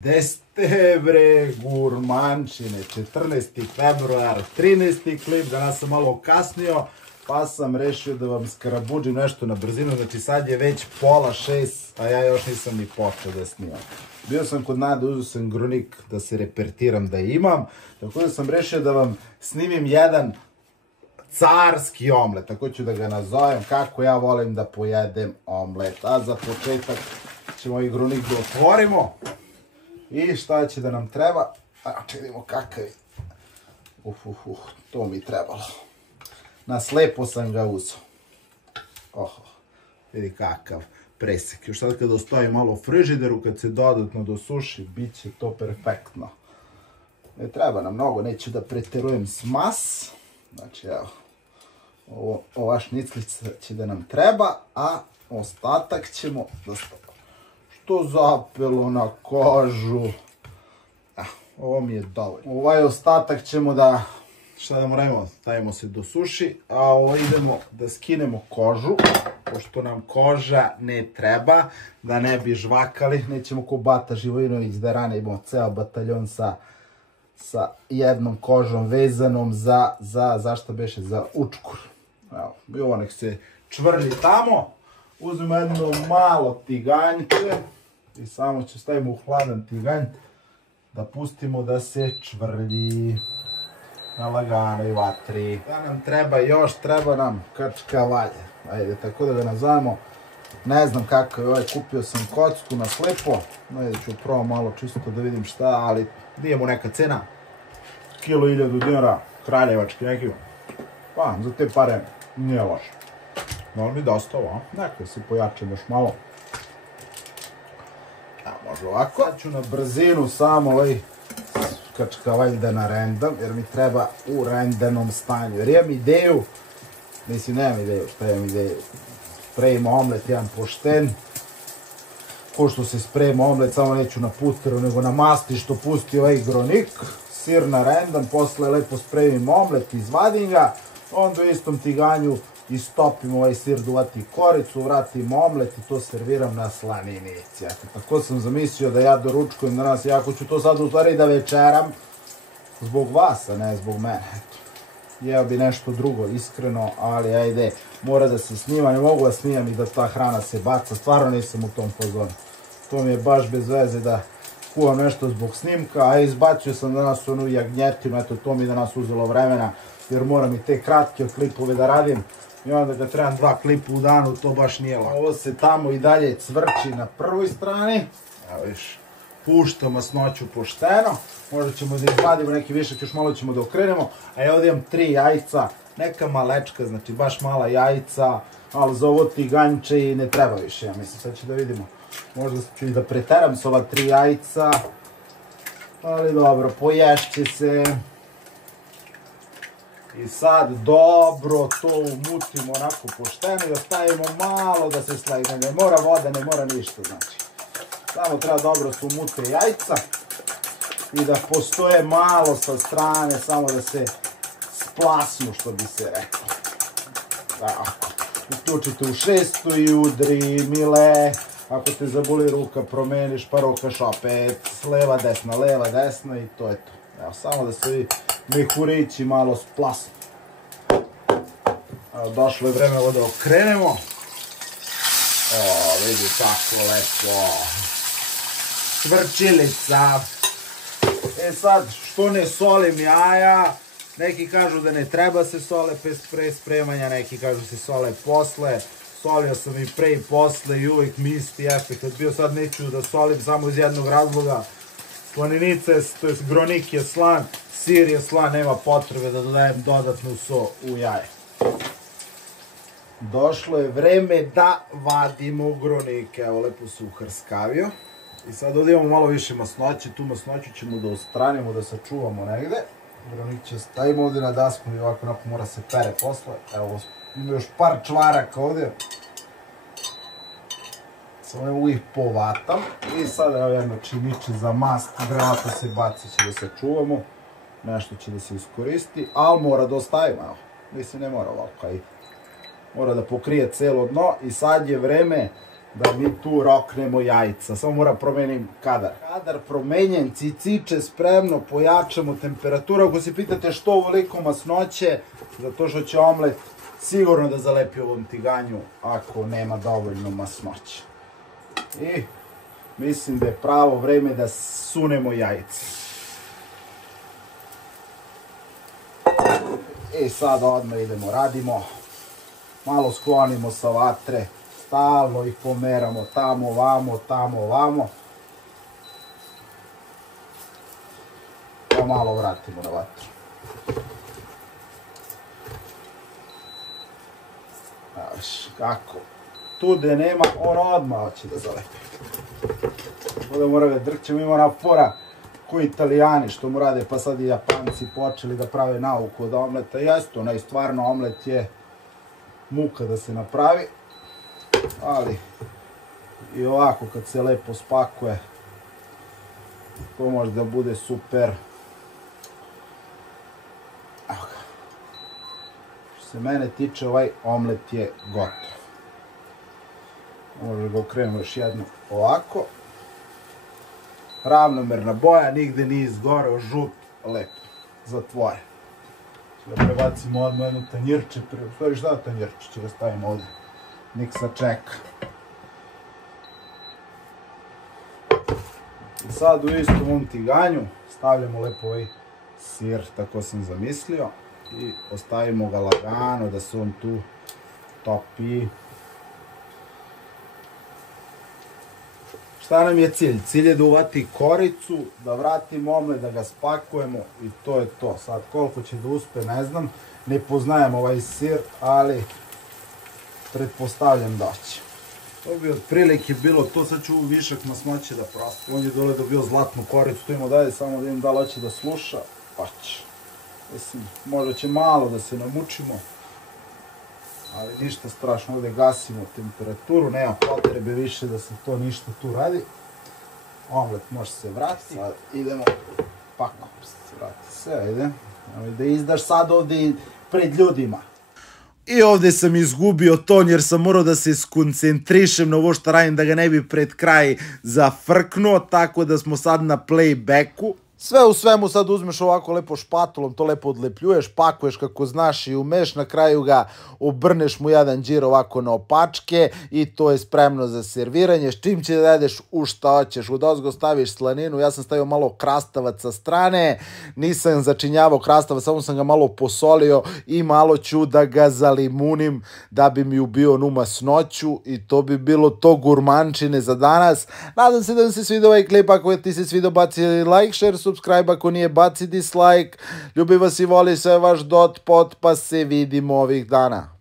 Gde ste bre gurmančine, 14. februar, 13. klip, danas sam malo kasnio, pa sam rešio da vam skarabuđim nešto na brzinu, znači sad je već 5:30, a ja još nisam ni počeo da snimam. Bio sam kod Nade, uzeo sam Grunik da se repertiram da imam, tako da sam rešio da vam snimim jedan carski omlet, tako ću da ga nazovem, kako ja volim da pojedem omlet. A za početak ćemo i Grunik da otvorimo. I šta će da nam treba? Čekaj, vidimo kakav je. To mi trebalo. Na slepo sam ga uzeo. Vidi kakav presek. Još sad kada ostavi malo u frižideru, kad se dodatno dosuši, bit će to perfektno. Ne treba nam mnogo, neću da preterujem s mas. Znači, evo, ova šniclica će da nam treba, a ostatak ćemo da stavimo. Što zapelo na kožu. Ovo mi je dovoljno. Ovaj ostatak ćemo da, šta da moramo, stavimo se do suši, a ovo idemo da skinemo kožu, pošto nam koža ne treba, da ne bi žvakali. Nećemo ko Bata Živojinović da ranimo ceo bataljon sa jednom kožom vezanom zašto beše, za učkur. Evo, i ovo nek se čvrli tamo. Uzmemo jedno malo tiganjče i samo ću stavimo u hladan tiganj da pustimo da se čvrlji na laganoj vatri. Da nam treba još, treba nam krčka valje. Ajde, tako da ga nazovemo. Ne znam kako je ovaj, kupio sam kocku na slepo. Ajde ću probam malo čisto da vidim šta, ali gdje mu neka cena? 1000 dinara, kraljevački neki. Pa, za te pare nije loše. Malo mi dosta ovo, neko si pojačam još malo. Može ovako. Sad ću na brzinu samo krčka valjda na rendam, jer mi treba u rendenom stanju. Jer imam ideju, mislim nemam ideju, šta imam ideju. Sprejimo omlet jedan pošten. Ko što se sprejimo omlet, samo neću na puteru, nego na masti što pusti ovaj Grunik. Sir na rendam, posle lepo sprejim omlet, izvadim ga. Onda u istom tiganju istopim ovaj sir, duvati koricu, vratim omlet i to serviram na slaninici. Tako sam zamislio da ja doručkujem danas, jako ću to sad u stvari da večeram zbog vas, a ne zbog mene. Jeo bi nešto drugo, iskreno, ali ajde, mora da se snima, ne mogu da snimam i da ta hrana se baca, stvarno nisam u tom fazonu. To mi je baš bez veze da kuvam nešto zbog snimka, a izbacio sam danas onu jagnjetinu, eto to mi je danas uzelo vremena, jer moram i te kratke klipove da radim. I onda ga trebam 2 klipa u danu, to baš nije lako. Ovo se tamo i dalje cvrči na prvoj strani. Evo viš, pušta masnoću pošteno. Možda ćemo da izvadimo neki višak, još malo ćemo da okrenemo. A ja ovdje imam 3 jajca, neka malečka, znači baš mala jajca, ali za ovo tiganjče i ne treba više, ja mislim, sad ću da vidimo. Možda ću i da preteram s ova 3 jajca, ali dobro, poješće se. I sad dobro to umutimo onako pošteno i ostavimo malo da se slagne, ne mora voda, ne mora ništa, znači. Samo treba dobro se umute jajca i da postoje malo sa strane, samo da se splasnu, što bi se rekao. Uključite u 600 i udri, mile, ako te zaboli ruka, promeniš, pa rokaš opet, leva, desna i to je to. Evo, samo da se mehurići malo splasnu. Došlo je vreme ovo da okrenemo. Vidi kako lepo. Čvrčilica. Sad, što ne solim jaja, neki kažu da ne treba se sole pre spremanja, neki kažu se sole posle. Solio sam i pre i posle i uvijek mi isti efekt bio. Sad neću da solim samo iz jednog razloga. Slaninica je, to je Grunik je slan, sir je slan, nema potrebe da dodajem dodatnu so u jaje. Došlo je vreme da vadimo Grunik, evo lepo se uhrskavio. I sad ovdje imamo malo više masnoće, tu masnoću ćemo da ostranimo, da sačuvamo negde. Grunik će stavimo ovdje na dasku i ovako napoj mora se pere posle. Evo, ima još par čvaraka ovdje. Samo ih povatam i sad evo jedno čimiče za mast, vjerojatno se baci, će da sačuvamo. Nešto će da se iskoristi, ali mora da ostavimo, evo. Mislim ne mora ovako, ajde. Mora da pokrije celo dno i sad je vreme da mi tu roknemo jajca. Samo mora promenim kadar. Kadar promenjen, ciciče spremno, pojačamo temperaturu. Ako se pitate što ovoliko masnoće, zato što će omlet sigurno da zalepi ovom tiganju ako nema dovoljno masnoće. I mislim da je pravo vreme da sunemo jajce. I sad odmah idemo, radimo. Malo sklonimo sa vatre. Stalno ih pomeramo tamo, vamo, tamo, vamo. Pa malo vratimo na vatru. Znaš, kako? Tu gde nema, on odmah hoće da zalepi. Ovdje mora ga drćemo, ima ona fora koji Italijani što mu rade, pa sad i Japanci počeli da prave nauku od omleta. Jeste, onaj stvarno omlet je muka da se napravi. Ali i ovako kad se lepo spakuje, to može da bude super. Što se mene tiče, ovaj omlet je gotov. Možda ga okrenemo još jedno ovako. Ravnomerna boja, nigde nije izgoreo, žut, lepo, zatvoren. Da prebacimo odmah jedno tanjirče, u stvari šta je tanjirče, će ga stavimo ovdje, nek sačeka. I sad u istom ovom tiganju stavljamo lepo ovaj sir, tako sam zamislio, i ostavimo ga lagano da se on tu topi. Šta nam je cilj? Cilj je da uvati koricu, da vratimo omlet, da ga spakujemo i to je to. Sad koliko će da uspe ne znam, ne poznajem ovaj sir, ali pretpostavljam da će. To bi otprilike bilo to, sad ću višak masnoće da prostim. On je dole dobio zlatnu koricu, tu imamo dalje, samo da vidim da li hoće da sluša, pa će. Mislim, možda će malo da se namučimo, ali ništa strašno, ovdje gasimo temperaturu, nema potrebe više da se to ništa tu radi. Omlet može se vratiti, sad idemo, pakao se vrati sve, ajde, da izdaš sad ovdje pred ljudima. I ovdje sam izgubio ton jer sam morao da se skoncentrišem na ovo što radim da ga ne bi pred kraj zafrknuo, tako da smo sad na playbacku. Sve u svemu sad uzmeš ovako lepo špatulom, to lepo odlepljuješ, pakuješ kako znaš i umeš, na kraju ga obrneš mu jedan džir ovako na opačke i to je spremno za serviranje. S čim će da jedeš u šta hoćeš, odozgo staviš slaninu, ja sam stavio malo krastavac sa strane, nisam začinjavao krastavac, samo sam ga malo posolio i malo ću da ga zalimunim da bi mi ubio onu masnoću i to bi bilo to gurmančine za danas. Nadam se da vam se svidio ovaj klip, ako ti se svidio baci like, share, subscribe, ako nije baci dislike. Ljubi vas i voli sve vaš dot pot, pa se vidimo ovih dana.